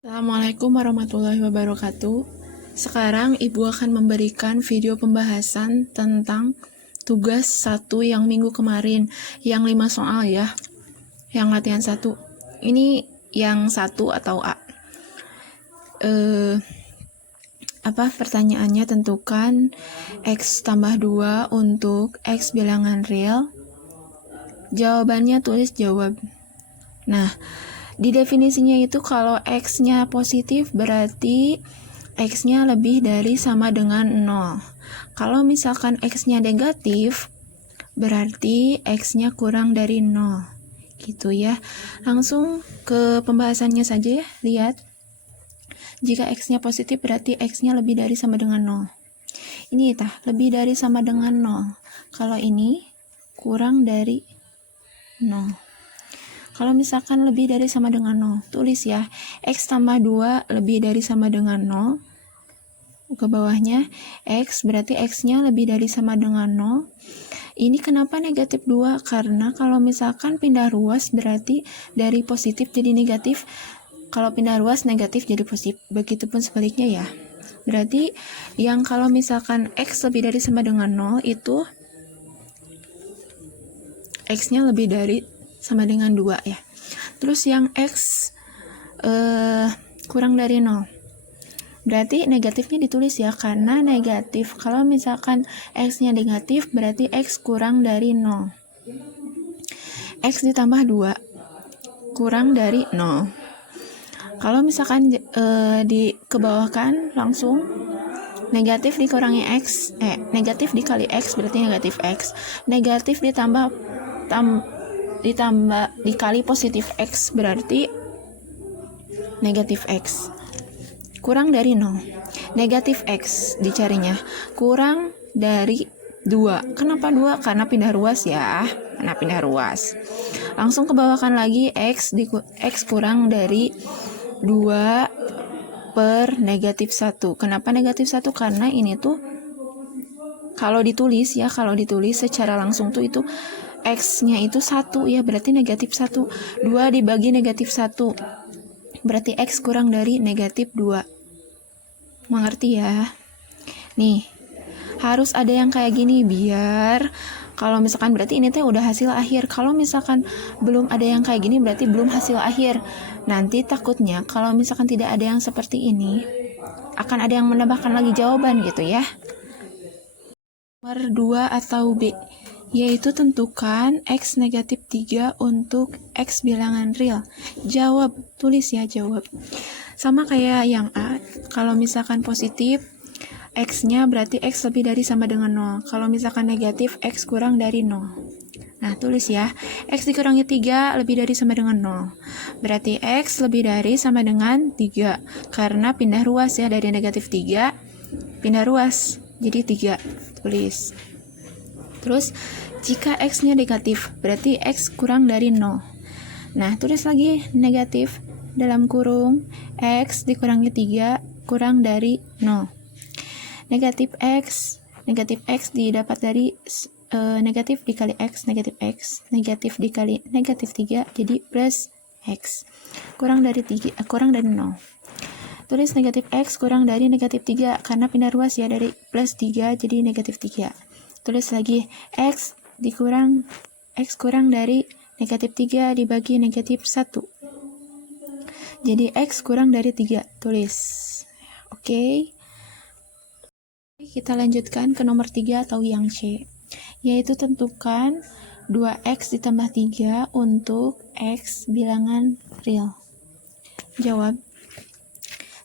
Assalamualaikum warahmatullahi wabarakatuh. Sekarang Ibu akan memberikan video pembahasan tentang tugas 1 yang minggu kemarin, yang 5 soal ya, yang latihan 1. Ini yang 1 atau A. Pertanyaannya, tentukan X tambah 2 untuk X bilangan real. Jawabannya tulis jawab. Nah, di definisinya itu kalau X-nya positif berarti X-nya lebih dari sama dengan 0. Kalau misalkan X-nya negatif berarti X-nya kurang dari 0. Gitu ya. Langsung ke pembahasannya saja ya. Lihat. Jika X-nya positif berarti X-nya lebih dari sama dengan 0. Ini lebih dari sama dengan 0. Kalau ini kurang dari 0. Kalau misalkan lebih dari sama dengan 0, tulis ya, X tambah 2 lebih dari sama dengan 0. Ke bawahnya, X berarti X-nya lebih dari sama dengan 0. Ini kenapa negatif 2? Karena kalau misalkan pindah ruas berarti dari positif jadi negatif. Kalau pindah ruas negatif jadi positif. Begitupun sebaliknya ya. Berarti yang kalau misalkan X lebih dari sama dengan 0 itu X-nya lebih dari sama dengan 2 ya. Terus yang X kurang dari 0. Berarti negatifnya ditulis ya, karena negatif. Kalau misalkan X-nya negatif berarti X kurang dari 0. X ditambah 2 kurang dari 0. Kalau misalkan dikebawahkan langsung negatif dikurangi X, negatif dikali X berarti negatif X. Negatif ditambah dikali positif X berarti negatif X. Kurang dari 0. Negatif X dicarinya. Kurang dari 2. Kenapa 2? Karena pindah ruas ya. Karena pindah ruas. Langsung kebawahkan lagi X kurang dari 2 per negatif 1. Kenapa negatif 1? Karena ini tuh kalau ditulis secara langsung tuh itu X-nya itu 1 ya, berarti negatif 1. 2 dibagi negatif 1 berarti X kurang dari negatif 2. Mengerti ya? Nih, harus ada yang kayak gini biar kalau misalkan berarti ini teh udah hasil akhir. Kalau misalkan belum ada yang kayak gini berarti belum hasil akhir. Nanti takutnya kalau misalkan tidak ada yang seperti ini akan ada yang menambahkan lagi jawaban gitu ya. Nomor 2 atau B, yaitu tentukan X negatif 3 untuk X bilangan real. Jawab, tulis ya jawab. Sama kayak yang A, kalau misalkan positif, X-nya berarti X lebih dari sama dengan 0. Kalau misalkan negatif, X kurang dari 0. Nah, tulis ya, X dikurangi 3 lebih dari sama dengan 0. Berarti X lebih dari sama dengan 3. Karena pindah ruas ya, dari negatif 3, pindah ruas, jadi 3. Tulis. Terus, jika X-nya negatif, berarti X kurang dari 0. Nah, tulis lagi negatif dalam kurung X dikurangi 3 kurang dari 0. Negatif X didapat dari negatif dikali X, negatif dikali negatif 3 jadi plus X. Kurang dari 0. Tulis negatif X kurang dari negatif 3 karena pindah ruas ya, dari plus 3 jadi negatif 3. Tulis lagi X kurang dari negatif 3 dibagi negatif 1. Jadi X kurang dari 3. Tulis. Oke. Kita lanjutkan ke nomor 3 atau yang C. Yaitu tentukan 2X ditambah 3 untuk X bilangan real. Jawab.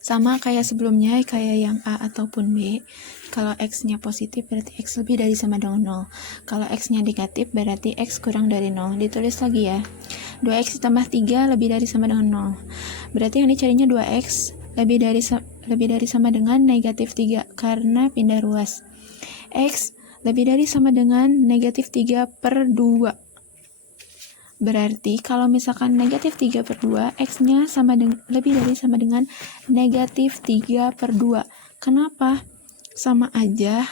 Sama kayak sebelumnya, kayak yang A ataupun B. Kalau X-nya positif berarti X lebih dari sama dengan 0. Kalau X-nya negatif berarti X kurang dari 0. Ditulis lagi ya. 2X ditambah 3 lebih dari sama dengan 0. Berarti yang dicarinya 2X lebih dari sama dengan negatif 3 karena pindah ruas. X lebih dari sama dengan negatif 3 per 2. Berarti kalau misalkan negatif 3 per 2, X-nya lebih dari sama dengan negatif 3 per 2. Kenapa? Sama aja.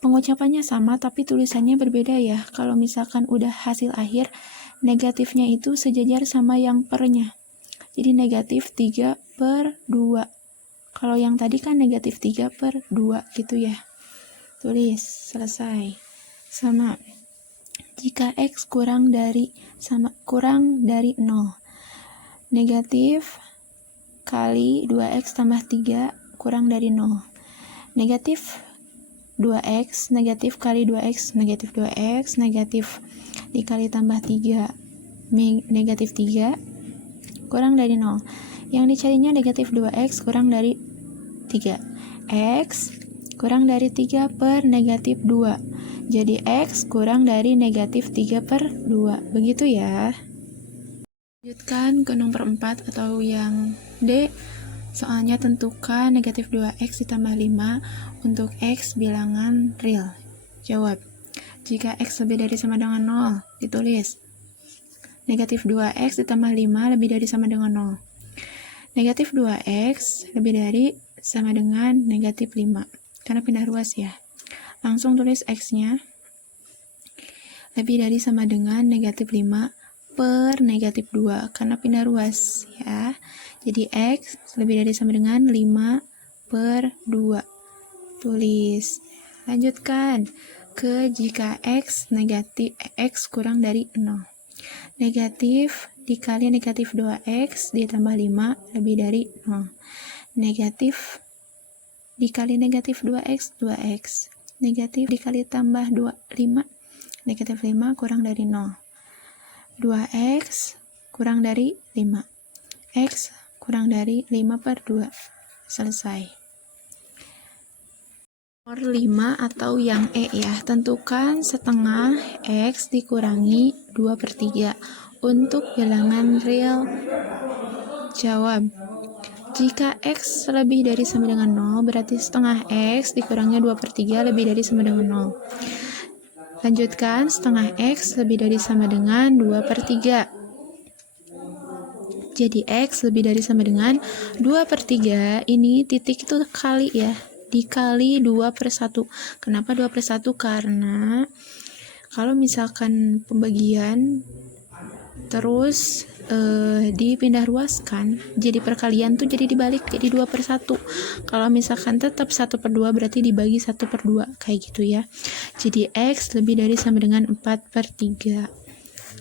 Pengucapannya sama, tapi tulisannya berbeda ya. Kalau misalkan udah hasil akhir, negatifnya itu sejajar sama yang pernya. jadi negatif 3/2. Kalau yang tadi kan negatif 3/2 gitu ya. Tulis, selesai. Sama, jika X kurang dari 0, negatif kali 2X tambah 3 kurang dari 0. Negatif 2X, negatif kali 2X, negatif 2X, negatif dikali tambah 3, negatif 3, kurang dari 0. Yang dicarinya negatif 2X kurang dari 3. X kurang dari 3 per negatif 2. Jadi X kurang dari negatif 3/2. Begitu ya. Lanjutkan ke nomor 4 atau yang D. Soalnya tentukan negatif 2X ditambah 5 untuk X bilangan real. Jawab. Jika X lebih dari sama dengan 0, ditulis. Negatif 2X ditambah 5 lebih dari sama dengan 0. Negatif 2X lebih dari sama dengan negatif 5. Karena pindah ruas ya. Langsung tulis X-nya. Lebih dari sama dengan negatif 5 per negatif 2. Karena pindah ruas ya. Jadi X lebih dari sama dengan 5/2. Tulis. Lanjutkan ke jika X kurang dari 0. Negatif dikali negatif 2X ditambah 5 lebih dari 0. Negatif dikali negatif 2X, 2X. Negatif dikali tambah 5, negatif 5 kurang dari 0. 2X kurang dari 5. X kurang dari 5/2. Selesai. Nomor 5 atau yang E ya. Tentukan setengah X dikurangi 2/3 untuk bilangan real. Jawab. Jika X lebih dari sama dengan 0, berarti setengah X dikurangi 2/3 lebih dari sama dengan 0. Lanjutkan, setengah X lebih dari sama dengan 2/3. Jadi X lebih dari sama dengan 2/3, ini titik itu kali ya, dikali 2/1. Kenapa 2/1? Karena kalau misalkan pembagian terus dipindah ruaskan, jadi perkalian tuh jadi dibalik, jadi 2/1. Kalau misalkan tetap 1/2 berarti dibagi 1/2 kayak gitu ya. Jadi X lebih dari sama dengan 4/3.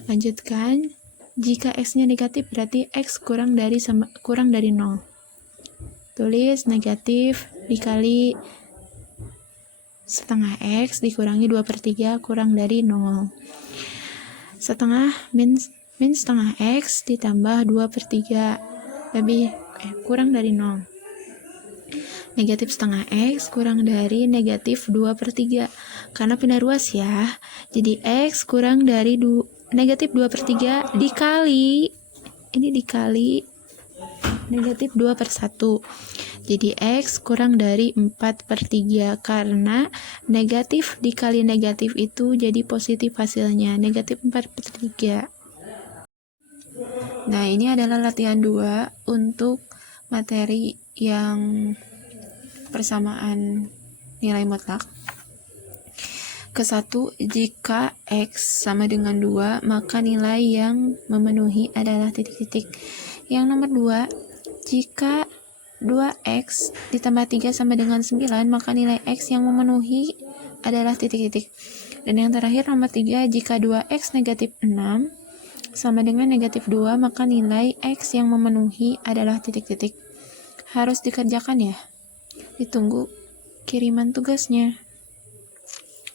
Lanjutkan, jika X-nya negatif berarti X kurang dari 0. Tulis negatif dikali setengah X dikurangi 2/3 kurang dari 0. Setengah min setengah X ditambah 2/3 kurang dari 0. Negatif setengah X kurang dari negatif 2/3. Karena pindah ruas ya. Jadi X kurang dari negatif 2/3 dikali, ini dikali negatif 2/1. Jadi X kurang dari 4/3. Karena negatif dikali negatif itu jadi positif hasilnya, negatif 4/3. Nah, ini adalah latihan 2 untuk materi yang persamaan nilai mutlak. Ke-1, jika X sama dengan 2, maka nilai yang memenuhi adalah titik-titik. Yang nomor 2, jika 2X ditambah 3 sama dengan 9, maka nilai X yang memenuhi adalah titik-titik. Dan yang terakhir nomor 3, jika 2X negatif 6 sama dengan negatif 2, maka nilai X yang memenuhi adalah titik-titik. Harus dikerjakan ya. Ditunggu kiriman tugasnya.